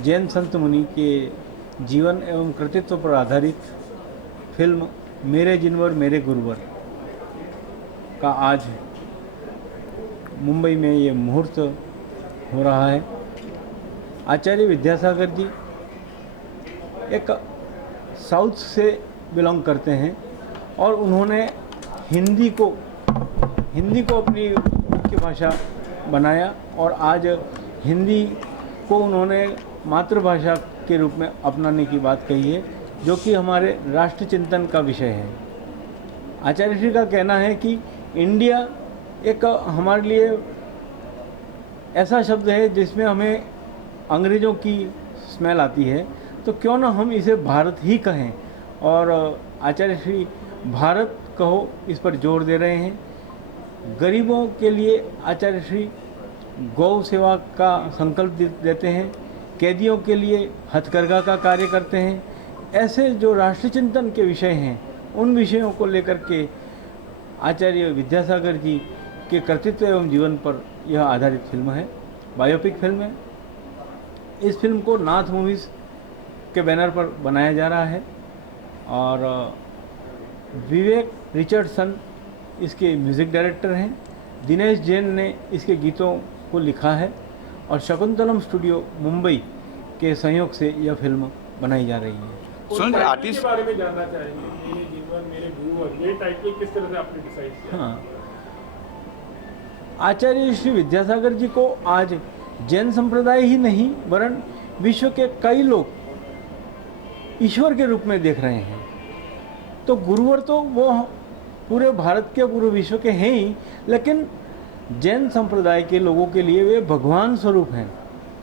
जैन संत मुनि के जीवन एवं कृतित्व पर आधारित फिल्म मेरे जिनवर मेरे गुरुवर का आज मुंबई में ये मुहूर्त हो रहा है। आचार्य विद्यासागर जी एक साउथ से बिलोंग करते हैं और उन्होंने हिंदी को अपनी मुख्य भाषा बनाया और आज हिंदी को उन्होंने मातृभाषा के रूप में अपनाने की बात कही है, जो कि हमारे राष्ट्र चिंतन का विषय है। आचार्य श्री का कहना है कि इंडिया एक हमारे लिए ऐसा शब्द है जिसमें हमें अंग्रेज़ों की स्मेल आती है, तो क्यों ना हम इसे भारत ही कहें। और आचार्य श्री भारत कहो इस पर जोर दे रहे हैं। गरीबों के लिए आचार्य श्री गौ सेवा का संकल्प देते हैं, कैदियों के लिए हथकरघा का कार्य करते हैं। ऐसे जो राष्ट्र चिंतन के विषय हैं, उन विषयों को लेकर के आचार्य विद्यासागर जी के कृतित्व एवं जीवन पर यह आधारित फिल्म है, बायोपिक फिल्म है। इस फिल्म को नाथ मूवीज़ के बैनर पर बनाया जा रहा है और विवेक रिचर्डसन इसके म्यूज़िक डायरेक्टर हैं। दिनेश जैन ने इसके गीतों को लिखा है और शकुंतलम स्टूडियो मुंबई के सहयोग से यह फिल्म बनाई जा रही है। सुन आर्टिस्ट के बारे में जानना चाहेंगे, मेरे जीवन मेरे गुरुवर, ये टाइटल किस तरह से आपने डिसाइड किया? हाँ, आचार्य श्री विद्यासागर जी को आज जैन संप्रदाय ही नहीं वरन विश्व के कई लोग ईश्वर के रूप में देख रहे हैं। तो गुरुवर तो वो पूरे भारत के पूरे विश्व के हैं ही, लेकिन जैन संप्रदाय के लोगों के लिए वे भगवान स्वरूप हैं।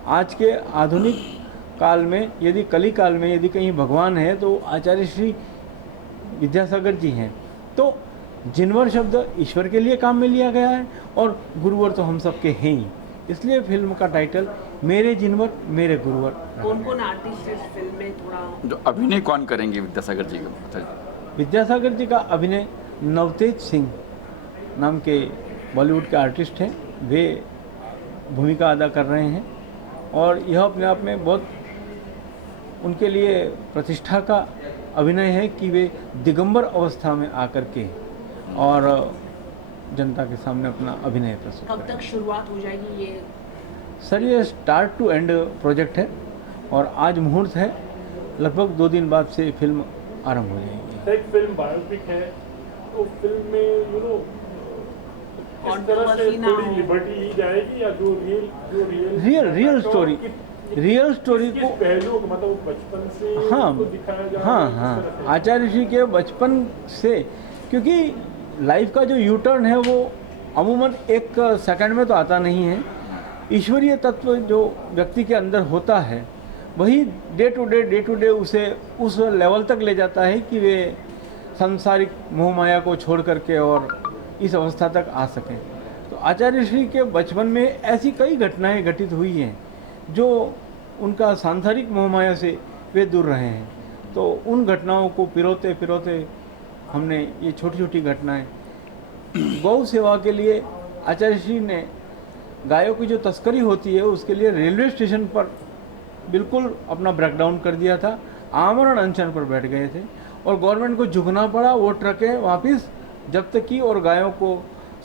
आज के आधुनिक काल में यदि कली काल में यदि कहीं भगवान है तो आचार्य श्री विद्यासागर जी हैं। तो जिनवर शब्द ईश्वर के लिए काम में लिया गया है और गुरुवर तो हम सब के हैं ही, इसलिए फिल्म का टाइटल मेरे जिनवर मेरे गुरुवर। कौन आर्टिस्ट इस फिल्म में थोड़ा जो अभिनय कौन करेंगे विद्यासागर जी का? विद्यासागर जी का अभिनय नवतेज सिंह नाम के बॉलीवुड के आर्टिस्ट हैं, वे भूमिका अदा कर रहे हैं और यह अपने आप में बहुत उनके लिए प्रतिष्ठा का अभिनय है कि वे दिगंबर अवस्था में आकर के और जनता के सामने अपना अभिनय प्रस्तुत कब तक शुरुआत हो जाएगी ये? सर, ये स्टार्ट टू एंड प्रोजेक्ट है और आज मुहूर्त है, लगभग 2 दिन बाद से फिल्म आरंभ हो जाएगी। एक फिल्म बायोपिक है, तो फिल्म में इस तरह से थोड़ी लिबर्टी ली जाएगी या जो रियल स्टोरी को पहलू मतलब बचपन से दिखाया जा रहा है? हाँ, आचार्य श्री के बचपन से, क्योंकि लाइफ का जो यू टर्न है वो अमूमन 1 सेकंड में तो आता नहीं है। ईश्वरीय तत्व जो व्यक्ति के अंदर होता है वही डे टू डे उसे उस लेवल तक ले जाता है कि वे सांसारिक मोह माया को छोड़ करके और इस अवस्था तक आ सकें। तो आचार्य श्री के बचपन में ऐसी कई घटनाएं घटित हुई हैं जो उनका सांसारिक मोह माया से वे दूर रहे हैं। तो उन घटनाओं को पिरोते हमने ये छोटी छोटी घटनाएं गौ सेवा के लिए आचार्य श्री ने गायों की जो तस्करी होती है उसके लिए रेलवे स्टेशन पर बिल्कुल अपना ब्रेकडाउन कर दिया था, आमरण अनशन पर बैठ गए थे और गवर्नमेंट को झुकना पड़ा। वो ट्रकें वापस जब्त की और गायों को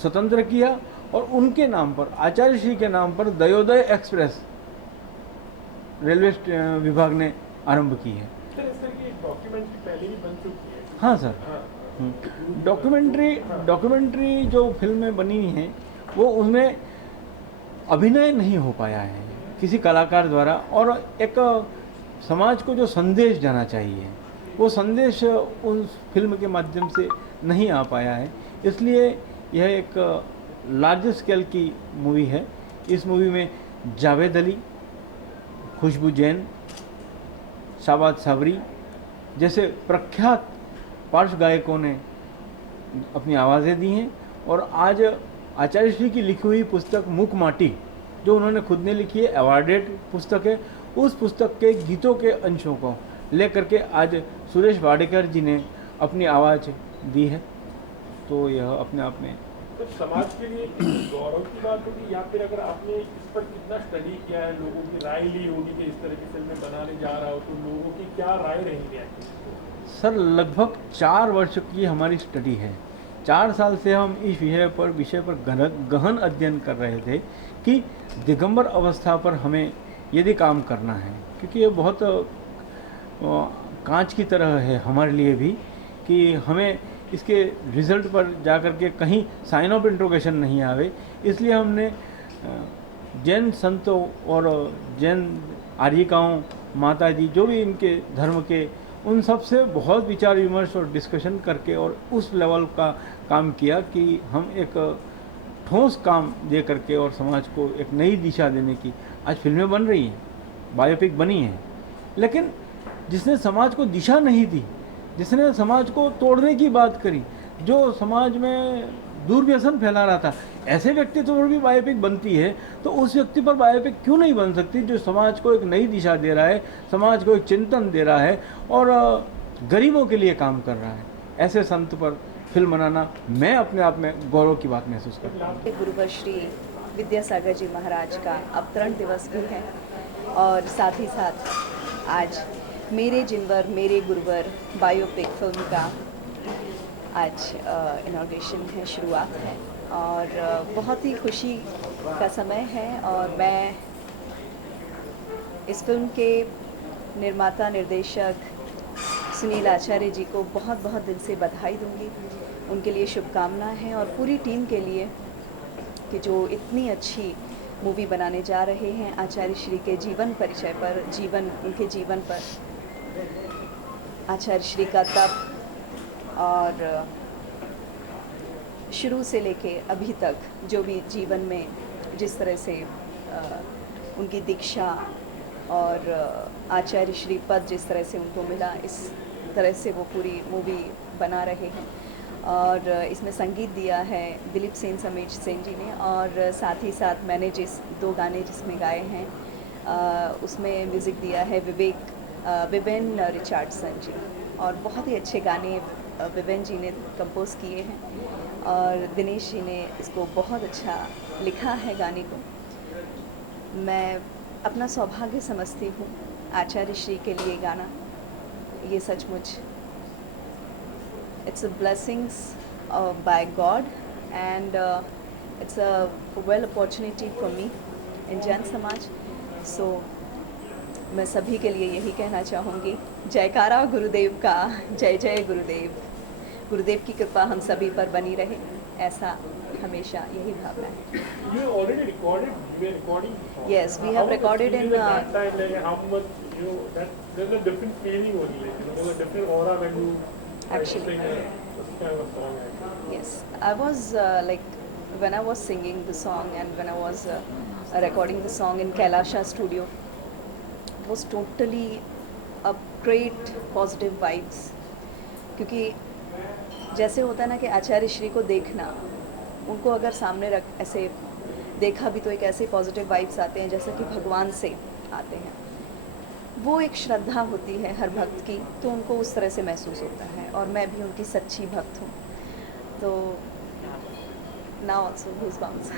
स्वतंत्र किया और उनके नाम पर, आचार्य श्री के नाम पर दयोदय एक्सप्रेस रेलवे विभाग ने आरंभ की है। सर इस तरह की एक डॉक्यूमेंट्री पहले भी बन चुकी है। हाँ सर। हाँ डॉक्यूमेंट्री जो फिल्में बनी हैं वो उनमें अभिनय नहीं हो पाया है किसी कलाकार द्वारा, और एक समाज को जो संदेश जाना चाहिए वो संदेश उस फिल्म के माध्यम से नहीं आ पाया है। इसलिए यह एक लार्ज स्केल की मूवी है। इस मूवी में जावेद अली, खुशबू जैन, शाबाद साबरी जैसे प्रख्यात पार्श्व गायकों ने अपनी आवाज़ें दी हैं, और आज आचार्य श्री की लिखी हुई पुस्तक मूक माटी जो उन्होंने खुद ने लिखी है, अवार्डेड पुस्तक है, उस पुस्तक के गीतों के अंशों को लेकर के आज सुरेश वाडेकर जी ने अपनी आवाज़ दी है। तो यह अपने आप में तो समाज के लिए गौरव की बात होगी, या फिर अगर आपने इस पर कितना स्टडी किया है, लोगों की राय ली होगी कि इस तरह की फिल्में बनाने जा रहा हो, तो लोगों की क्या राय रहेंगी? सर लगभग 4 वर्ष की हमारी स्टडी है। 4 साल से हम इस विषय पर गहन अध्ययन कर रहे थे कि दिगंबर अवस्था पर हमें यदि काम करना है, क्योंकि ये बहुत कांच की तरह है हमारे लिए भी कि हमें इसके रिज़ल्ट पर जाकर के कहीं साइन ऑफ इंट्रोगेशन नहीं आवे। इसलिए हमने जैन संतों और जैन आर्यिकाओं, माता जी जो भी इनके धर्म के, उन सब से बहुत विचार विमर्श और डिस्कशन करके और उस लेवल का काम किया कि हम एक ठोस काम दे करके और समाज को एक नई दिशा देने की आज फिल्में बन रही हैं, बायोपिक बनी हैं, लेकिन जिसने समाज को दिशा नहीं दी, जिसने समाज को तोड़ने की बात करी, जो समाज में दुर्व्यसन फैला रहा था, ऐसे व्यक्तित्व पर भी बायोपिक बनती है, तो उस व्यक्ति पर बायोपिक क्यों नहीं बन सकती जो समाज को एक नई दिशा दे रहा है, समाज को एक चिंतन दे रहा है और गरीबों के लिए काम कर रहा है। ऐसे संत पर फिल्म बनाना मैं अपने आप में गौरव की बात महसूस करता हूँ। गुरुवर श्री विद्यासागर जी महाराज का अवतरण दिवस भी है, और साथ ही साथ आज मेरे जिनवर मेरे गुरुवर बायोपिक फिल्म का आज इनॉग्रेशन है, शुरुआत है, और बहुत ही खुशी का समय है। और मैं इस फिल्म के निर्माता निर्देशक सुनील आचार्य जी को बहुत बहुत दिल से बधाई दूंगी, उनके लिए शुभकामनाएं हैं, और पूरी टीम के लिए कि जो इतनी अच्छी मूवी बनाने जा रहे हैं आचार्य श्री के जीवन परिचय पर, उनके जीवन पर, आचार्य श्री का तप और शुरू से लेके अभी तक जो भी जीवन में जिस तरह से उनकी दीक्षा और आचार्य श्री पद जिस तरह से उनको मिला, इस तरह से वो पूरी मूवी बना रहे हैं। और इसमें संगीत दिया है दिलीप सेन समीर सेन जी ने, और साथ ही साथ मैंने जिस 2 गाने जिसमें गाए हैं उसमें म्यूज़िक दिया है विवेन रिचर्डसन जी, और बहुत ही अच्छे गाने विवेन जी ने कंपोज किए हैं, और दिनेश जी ने इसको बहुत अच्छा लिखा है गाने को। मैं अपना सौभाग्य समझती हूँ आचार्य श्री के लिए गाना, ये सचमुच it's a blessings by God, and it's a well opportunity for me in Jain Samaj. So मैं सभी के लिए यही कहना चाहूँगी, जयकारा गुरुदेव का, जय जय गुरुदेव। गुरुदेव की कृपा हम सभी पर बनी रहे, ऐसा हमेशा यही भावना है। You already recorded, you were recording. Yes, we have recorded in. That time, like, how much, that there's a different feeling only, like, there's a different aura when you Actually. sing this kind of a song. Yes, I was like when I was singing the song and when I was recording the song in Kailasha studio, it was totally a great positive vibes. क्योंकि जैसे होता है ना कि आचार्य श्री को देखना, उनको अगर सामने रख ऐसे देखा भी तो एक ऐसे पॉजिटिव वाइब्स आते हैं जैसे कि भगवान से आते हैं। वो एक श्रद्धा होती है हर भक्त की, तो उनको उस तरह से महसूस होता है, और मैं भी उनकी सच्ची भक्त हूँ। तो नाउ ऑल्सो गूज़बम्प्स।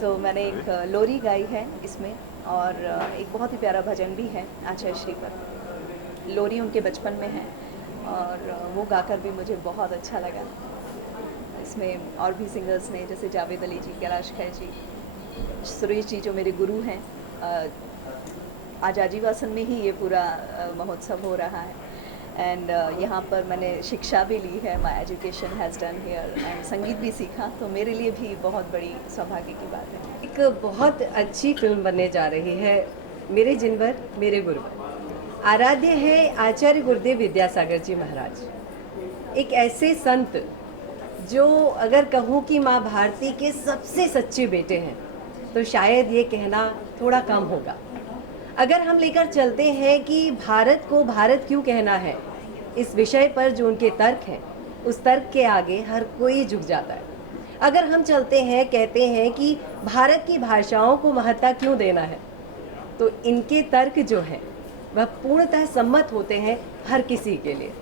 तो मैंने एक लोरी गाई है इसमें, और एक बहुत ही प्यारा भजन भी है आचार्य श्री पर। लोरी उनके बचपन में है, और वो गाकर भी मुझे बहुत अच्छा लगा। इसमें और भी सिंगर्स ने, जैसे जावेद अली जी, कैलाश खैर जी, सुरेश जी जो मेरे गुरु हैं, आज आजीवासन में ही ये पूरा महोत्सव हो रहा है एंड यहाँ पर मैंने शिक्षा भी ली है, my education has done here and संगीत भी सीखा, तो मेरे लिए भी बहुत बड़ी सौभाग्य की बात है। एक बहुत अच्छी फिल्म बनने जा रही है, मेरे जिनवर मेरे गुरुवर। आराध्य है आचार्य गुरुदेव विद्यासागर जी महाराज, एक ऐसे संत जो अगर कहूँ कि माँ भारती के सबसे सच्चे बेटे हैं तो शायद ये कहना थोड़ा कम होगा। अगर हम लेकर चलते हैं कि भारत को भारत क्यों कहना है, इस विषय पर जो उनके तर्क हैं, उस तर्क के आगे हर कोई झुक जाता है। अगर हम चलते हैं, कहते हैं कि भारत की भाषाओं को महत्ता क्यों देना है, तो इनके तर्क जो हैं वह पूर्णतः सम्मत होते हैं हर किसी के लिए।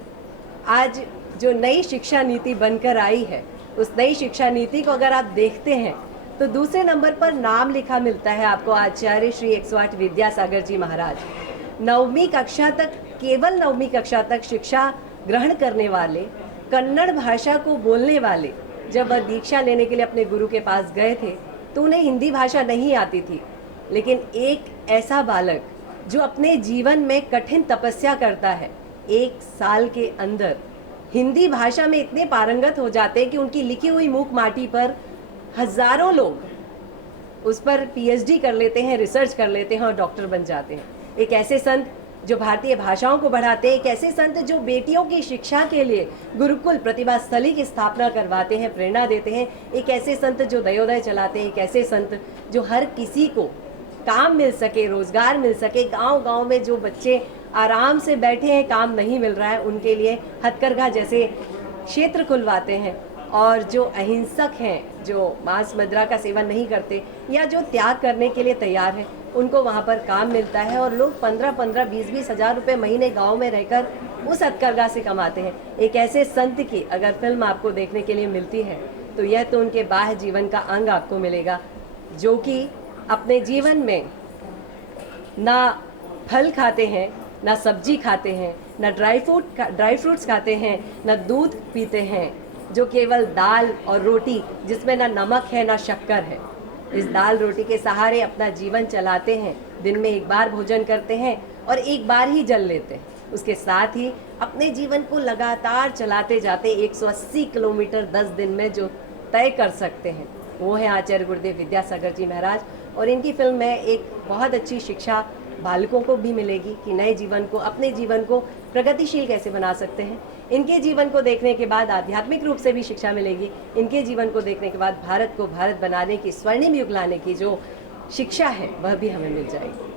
आज जो नई शिक्षा नीति बनकर आई है, उस नई शिक्षा नीति को अगर आप देखते हैं तो दूसरे नंबर पर नाम लिखा मिलता है आपको आचार्य श्री 108 विद्यासागर जी महाराज। 9वीं कक्षा तक, केवल 9वीं कक्षा तक शिक्षा ग्रहण करने वाले, कन्नड़ भाषा को बोलने वाले, जब वह दीक्षा लेने के लिए अपने गुरु के पास गए थे तो उन्हें हिंदी भाषा नहीं आती थी, लेकिन एक ऐसा बालक जो अपने जीवन में कठिन तपस्या करता है, 1 साल के अंदर हिंदी भाषा में इतने पारंगत हो जाते हैं कि उनकी लिखी हुई मूक माटी पर हजारों लोग उस पर पीएचडी कर लेते हैं, रिसर्च कर लेते हैं और डॉक्टर बन जाते हैं। एक ऐसे संत जो भारतीय भाषाओं को बढ़ाते हैं, एक ऐसे संत जो बेटियों की शिक्षा के लिए गुरुकुल प्रतिभा स्थली की स्थापना करवाते हैं, प्रेरणा देते हैं। एक ऐसे संत जो दयोदय चलाते हैं, एक ऐसे संत जो हर किसी को काम मिल सके, रोजगार मिल सके। गांव-गांव में जो बच्चे आराम से बैठे हैं, काम नहीं मिल रहा है, उनके लिए हथकरघा जैसे क्षेत्र खुलवाते हैं। और जो अहिंसक हैं, जो मांस मदिरा का सेवन नहीं करते या जो त्याग करने के लिए तैयार हैं, उनको वहाँ पर काम मिलता है और लोग 15-15, 20-20 हज़ार रुपये महीने गांव में रहकर उस हथकरघा से कमाते हैं। एक ऐसे संत की अगर फिल्म आपको देखने के लिए मिलती है तो यह तो उनके बाह्य जीवन का अंग आपको मिलेगा, जो कि अपने जीवन में ना फल खाते हैं, ना सब्जी खाते हैं, ना ड्राई फ्रूट्स खाते हैं, ना दूध पीते हैं, जो केवल दाल और रोटी जिसमें ना नमक है ना शक्कर है, इस दाल रोटी के सहारे अपना जीवन चलाते हैं। दिन में एक बार भोजन करते हैं और एक बार ही जल लेते हैं। उसके साथ ही अपने जीवन को लगातार चलाते जाते 180 किलोमीटर 10 दिन में जो तय कर सकते हैं, वो है आचार्य गुरुदेव विद्यासागर जी महाराज। और इनकी फिल्म में एक बहुत अच्छी शिक्षा बालकों को भी मिलेगी कि नए जीवन को, अपने जीवन को प्रगतिशील कैसे बना सकते हैं। इनके जीवन को देखने के बाद आध्यात्मिक रूप से भी शिक्षा मिलेगी। इनके जीवन को देखने के बाद भारत को भारत बनाने की, स्वर्णिम युग लाने की जो शिक्षा है, वह भी हमें मिल जाएगी।